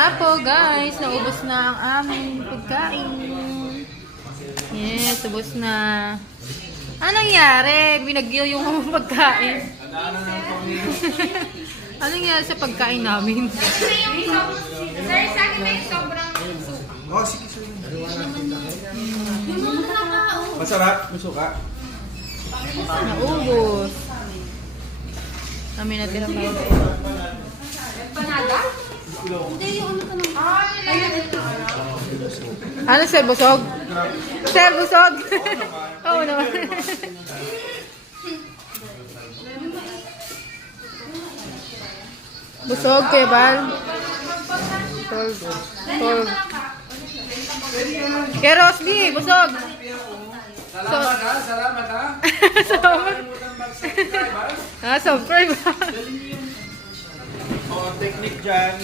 nga po guys, naubos na ang aming pagkain. Yes, ubos na. Anong nangyari? Binagyo yung pagkain. Anong nangyari sa pagkain namin? Sir, sa akin na yung sobrang soup. Oh, sige, sige. Yung mga nakakao. Masarap, may suka. Naubos. Kami natin ang mga. Panada? Hindi, yung ano ka naman. Ayan, ito. Ano, sir? Busog? Sir, busog? Oo naman. Busog, Kuya Bal? Busog. Kaya Rosby, busog. Salamat ha, salamat ha. Salamat. Mag-subscribe ha. Subscribe. Oh, technique dyan.